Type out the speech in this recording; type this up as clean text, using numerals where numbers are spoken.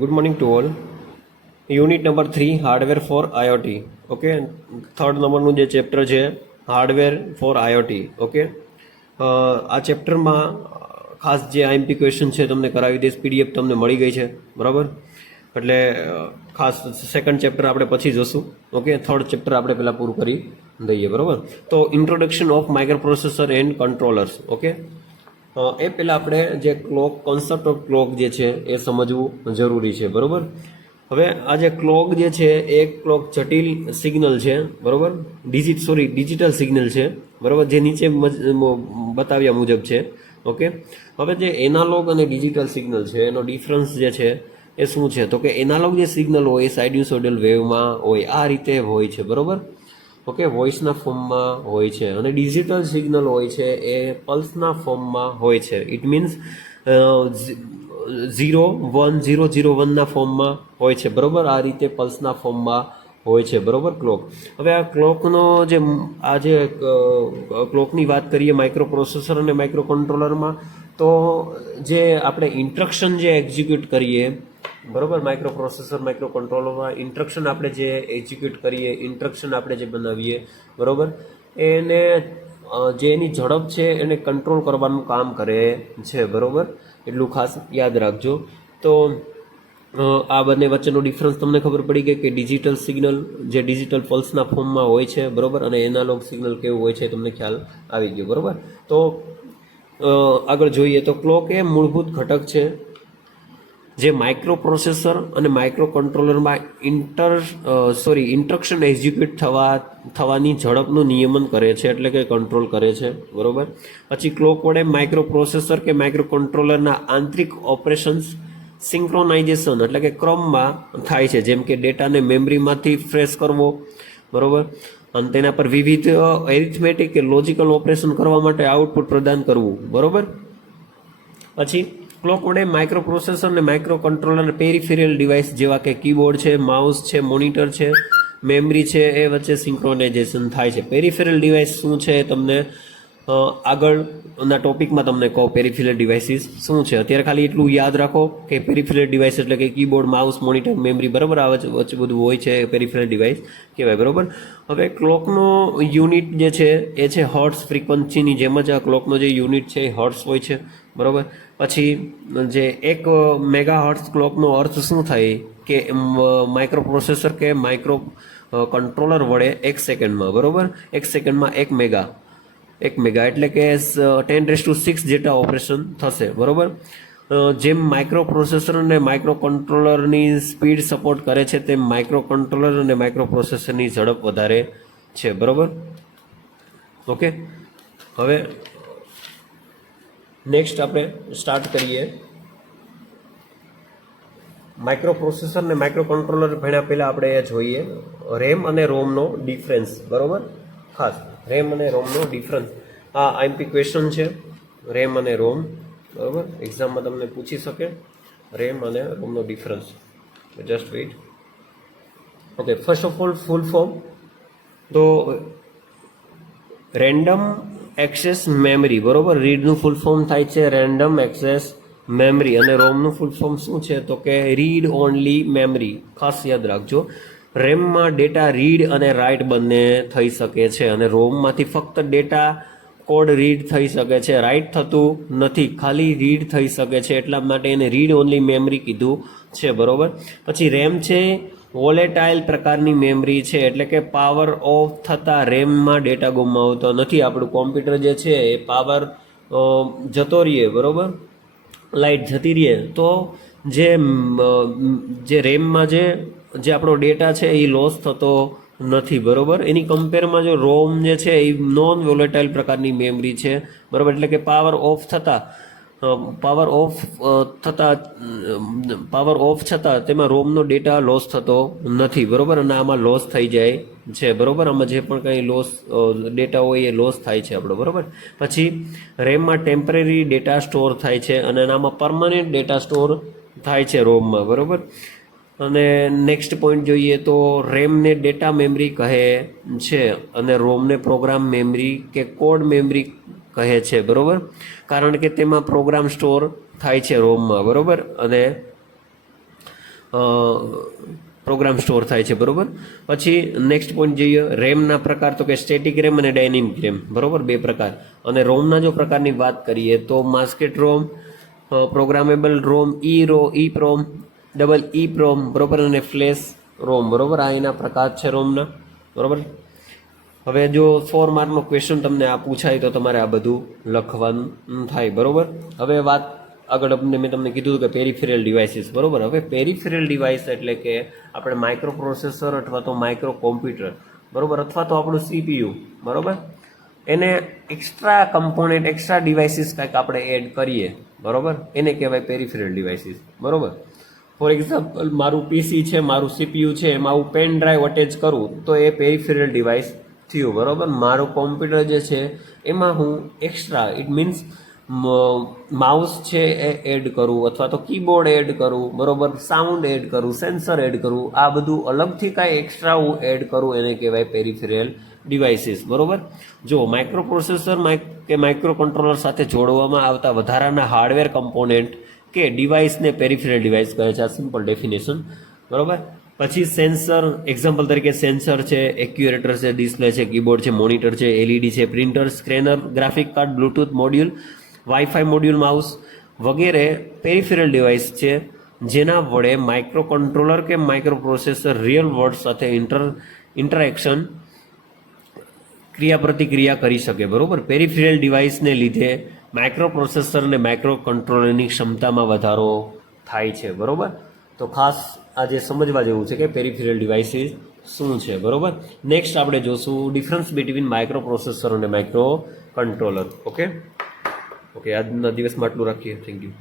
good morning to all. Unit number 3 hardware for IoT. Okay, third નંબરનું જે chapter છે hardware four IoT. Okay, આ ચેપ્ટરમાં ખાસ જે આઈએમપી ક્વેશ્ચન છે તમને કરાવી દઈશ, પીડીએફ તમને મળી ગઈ છે, બરાબર. એટલે ખાસ સેકન્ડ ચેપ્ટર આપણે પછી જોશું. ઓકે, થર્ડ ચેપ્ટર આપણે પહેલાં પૂરું કરી દઈએ, બરાબર. તો introduction of micro processor and controllers. Okay, એ પહેલાં આપણે જે ક્લોક, કોન્સેપ્ટ ઓફ ક્લોક જે છે એ સમજવું જરૂરી છે, બરાબર. હવે આ જે ક્લોક જે છે એ ક્લોક જટિલ સિગ્નલ છે, બરાબર. ડિજિટલ સિગ્નલ છે, બરાબર, જે નીચે બતાવ્યા મુજબ છે. ઓકે, હવે જે એનાલોગ અને ડિજિટલ સિગ્નલ છે એનો ડિફરન્સ જે છે એ શું છે, તો કે એનાલોગ જે સિગ્નલ હોય એ સાઇન્યુસોઇડલ વેવમાં હોય, આ રીતે હોય છે, બરાબર. ઓકે, વોઇસના ફોર્મમાં હોય છે, અને ડિજિટલ સિગ્નલ હોય છે એ પલ્સના ફોર્મમાં હોય છે. ઇટ મીન્સ 0-1-0-0-1ના ફોર્મમાં હોય છે, બરાબર. આ રીતે પલ્સના ફોર્મમાં હોય છે, બરાબર, ક્લોક. હવે આ ક્લોકનો જે ક્લોકની વાત કરીએ માઇક્રો પ્રોસેસર અને માઇક્રો કંટ્રોલરમાં, તો જે આપણે ઇન્સ્ટ્રક્શન જે એક્ઝિક્યુટ કરીએ, બરાબર, માઇક્રો પ્રોસેસર માઇક્રો કંટ્રોલરમાં ઇન્સ્ટ્રક્શન આપણે જે એક્ઝિક્યુટ કરીએ, ઇન્સ્ટ્રક્શન આપણે જે બનાવીએ, બરાબર, એને જે એની ઝડપ છે એને કંટ્રોલ કરવાનું કામ કરે છે, બરાબર. એટલું ખાસ યાદ રાખજો. તો આ બંને વચ્ચેનો ડિફરન્સ તમને ખબર પડી ગઈ કે ડિજિટલ સિગ્નલ જે ડિજિટલ પલ્સના ફોર્મમાં હોય છે, બરાબર, અને એનાલોગ સિગ્નલ કેવું હોય છે તમને ખ્યાલ આવી ગયો, બરાબર. તો આગળ જોઈએ તો ક્લોક એ મૂળભૂત ઘટક છે જે માઇક્રો પ્રોસેસર અને માઇક્રો કંટ્રોલરમાં ઇન્સ્ટ્રક્શન એક્ઝિક્યુટ થવાની ઝડપનું નિયમન કરે છે, એટલે કે કંટ્રોલ કરે છે, બરાબર. પછી ક્લોક વડે માઇક્રો પ્રોસેસર કે માઇક્રો કંટ્રોલરના આંતરિક ઓપરેશન્સ સિંક્રોનાઇઝેશન એટલે કે ક્રમમાં થાય છે, જેમ કે ડેટાને મેમરીમાંથી ફ્રેશ કરવો, બરાબર, અને તેના પર વિવિધ એરિથમેટિક કે લોજિકલ ઓપરેશન કરવા માટે આઉટપુટ પ્રદાન કરવું, બરાબર. પછી ક્લોક વડે માઇક્રો પ્રોસેસર અને માઇક્રો કંટ્રોલર પેરિફેરલ ડિવાઇસ જેવા કે કીબોર્ડ છે, માઉસ છે, મોનિટર છે, મેમરી છે, એ વચ્ચે સિંક્રોનાઇઝેશન થાય છે. પેરિફેરલ ડિવાઇસ શું છે તમને આગળના ટોપિકમાં તમને કહો પેરિફેરલ ડિવાઇસીસ શું છે. અત્યારે ખાલી એટલું યાદ રાખો કે પેરિફેરલ ડિવાઇસ એટલે કે કીબોર્ડ, માઉસ, મોનિટર, મેમરી, બરાબર, આ વચ્ચે બધું હોય છે, પેરિફેરલ ડિવાઇસ કહેવાય, બરાબર. હવે ક્લોકનો યુનિટ જે છે એ છે હર્ટ્ઝ. ફ્રીક્વન્સીની જેમ જ આ ક્લોકનો જે યુનિટ છે એ હર્ટ્ઝ હોય છે, બરાબર. પછી જે 1 મેગા હર્ટ્ઝ ક્લોકનો અર્થ શું થાય કે માઇક્રો પ્રોસેસર કે માઇક્રો કંટ્રોલર વડે 1 સેકન્ડમાં, બરાબર, 1 સેકન્ડમાં 1 મેગા એટલે કે 10⁶ જેટલા ઓપરેશન થશે, બરાબર. જેમ માઇક્રો પ્રોસેસર અને માઇક્રો કંટ્રોલરની સ્પીડ સપોર્ટ કરે છે તેમ માઇક્રો કંટ્રોલર અને માઇક્રો પ્રોસેસરની ઝડપ વધારે છે, બરાબર. ઓકે, હવે નેક્સ્ટ આપણે સ્ટાર્ટ કરીએ. માઇક્રો પ્રોસેસર અને માઇક્રો કંટ્રોલર ભણ્યા પહેલાં આપણે એ જોઈએ રેમ અને રોમનો ડિફરન્સ, બરાબર. ખાસ રેમ અને રોમનો ડિફરન્સ આ આઈએમપી ક્વેશ્ચન છે, રેમ અને રોમ, બરાબર. એક્ઝામમાં તમને પૂછી શકે રેમ અને રોમનો difference. Just wait. Okay, first of all full form તો રેન્ડમ એક્સેસ મેમરી, બરાબર. રીડનું ફૂલ ફોર્મ થાય છે રેન્ડમ એક્સેસ મેમરી, અને રોમનું ફૂલ ફોર્મ શું છે તો કે રીડ ઓનલી મેમરી. ખાસ યાદ રાખજો, રેમમાં ડેટા રીડ અને રાઇટ બંને થઈ શકે છે, અને રોમમાંથી ફક્ત ડેટા કોડ રીડ થઈ શકે છે, રાઇટ થતું નથી, ખાલી રીડ થઈ શકે છે, એટલા માટે એને રીડ ઓનલી મેમરી કીધું છે, બરાબર. પછી રેમ છે વોલેટાઇલ પ્રકારની મેમરી છે, એટલે કે પાવર ઓફ થતાં રેમમાં ડેટા ગુમાવતો નથી. આપણું કોમ્પ્યુટર જે છે એ પાવર જતો રહીએ, બરાબર, લાઇટ જતી રહીએ તો જે રેમમાં જે આપણો ડેટા છે એ લોસ થતો નથી, બરાબર. એની કમ્પેરમાં જો રોમ જે છે એ નોન વોલેટાઇલ પ્રકારની મેમરી છે, બરાબર. એટલે કે પાવર ઓફ છતાં તેમાં રોમનો ડેટા લોસ થતો નથી, બરાબર, અને આમાં લોસ થઈ જાય છે, બરાબર. આમાં જે પણ કંઈ ડેટા હોય એ લોસ થાય છે આપણો, બરાબર. પછી રેમમાં ટેમ્પરરી ડેટા સ્ટોર થાય છે, અને આમાં પરમનન્ટ ડેટા સ્ટોર થાય છે રોમમાં, બરાબર. અને નેક્સ્ટ પોઈન્ટ જોઈએ તો રેમને ડેટા મેમરી કહે છે અને રોમને પ્રોગ્રામ મેમરી કે કોડ મેમરી કહે છે, બરાબર. કારણ કે તેમાં પ્રોગ્રામ સ્ટોર થાય છે રોમમાં, બરાબર. અને પ્રોગ્રામ સ્ટોર થાય છે, બરોબર. પછી નેક્સ્ટ પોઈન્ટ જોઈએ, રેમના પ્રકાર તો કે સ્ટેટિક રેમ અને ડાયનેમિક રેમ, બરોબર, બે પ્રકાર. અને રોમના જો પ્રકારની વાત કરીએ તો માસ્કેટ રોમ, પ્રોગ્રામેબલ રોમ, ઈ પ્રોમ, ડબલ ઈ પ્રોમ, બરોબર, અને ફ્લેશ રોમ, બરોબર. આ એના પ્રકાર છે રોમના, બરોબર. હવે જો 4 માર્કનો ક્વેશ્ચન તમને આ પૂછાય તો તમારે આ બધું લખવાનું થાય, બરોબર. હવે વાત આગળ મેં તમને કીધું કે પેરિફેરલ ડિવાઇસીસ, બરોબર. હવે પેરિફેરલ ડિવાઇસ એટલે કે આપણે માઇક્રો પ્રોસેસર અથવા તો માઇક્રો કોમ્પ્યુટર, બરોબર, અથવા તો આપણું સીપીયુ, બરોબર, એને એક્સ્ટ્રા કમ્પોનેન્ટ, એક્સ્ટ્રા ડિવાઇસીસ કંઈક આપણે એડ કરીએ, બરોબર, એને કહેવાય પેરિફેરલ ડિવાઇસીસ, બરોબર. ફોર એક્ઝામ્પલ, મારું પીસી છે, મારું સીપીયુ છે, એમાં હું પેન ડ્રાઈવ અટેચ કરું તો એ પેરિફેરલ ડિવાઇસ થયું, બરોબર. મારું કોમ્પ્યુટર જે છે એમાં હું એક્સ્ટ્રા, ઇટ મીન્સ માઉસ છે એ એડ કરું અથવા તો કીબોર્ડ એડ કરું, બરોબર, સાઉન્ડ એડ કરું, સેન્સર એડ કરું, આ બધું અલગથી કાંઈ એક્સ્ટ્રા હું એડ કરું એને કહેવાય પેરિફેરલ ડિવાઇસીસ, બરોબર. જો માઇક્રો પ્રોસેસર કે માઇક્રો કંટ્રોલર સાથે જોડવામાં આવતા વધારાના હાર્ડવેર કમ્પોનેન્ટ કે ડિવાઇસને પેરિફેરલ ડિવાઇસ કહે છે, આ સિમ્પલ ડેફિનેશન, બરોબર. પછી સેન્સર, એક્ઝામ્પલ તરીકે સેન્સર છે, એક્યુરેટર છે, ડિસ્પ્લે છે, કીબોર્ડ છે, મોનિટર છે, એલઈડી છે, printer, scanner, graphic card, Bluetooth module, wifi module, mouse વગેરે પેરિફેરલ ડિવાઇસ છે જેના વડે માઇક્રો કંટ્રોલર કે માઇક્રો પ્રોસેસર રિયલ વર્લ્ડ સાથે ઇન્ટરેક્શન, ક્રિયા પ્રતિક્રિયા કરી શકે, બરોબર. પેરિફેરલ ડિવાઇસને લીધે માઇક્રો પ્રોસેસર અને માઇક્રો કંટ્રોલરની ક્ષમતામાં વધારો થાય છે, બરોબર. તો ખાસ આજે સમજવા જેવું છે કે પેરિફેરલ ડિવાઇસીસ શું છે, બરોબર. નેક્સ્ટ આપણે જોશું ડિફરન્સ બિટવીન માઇક્રો પ્રોસેસર અને માઇક્રો કંટ્રોલર. ઓકે, આજના દિવસમાં આટલું રાખીએ. Thank you.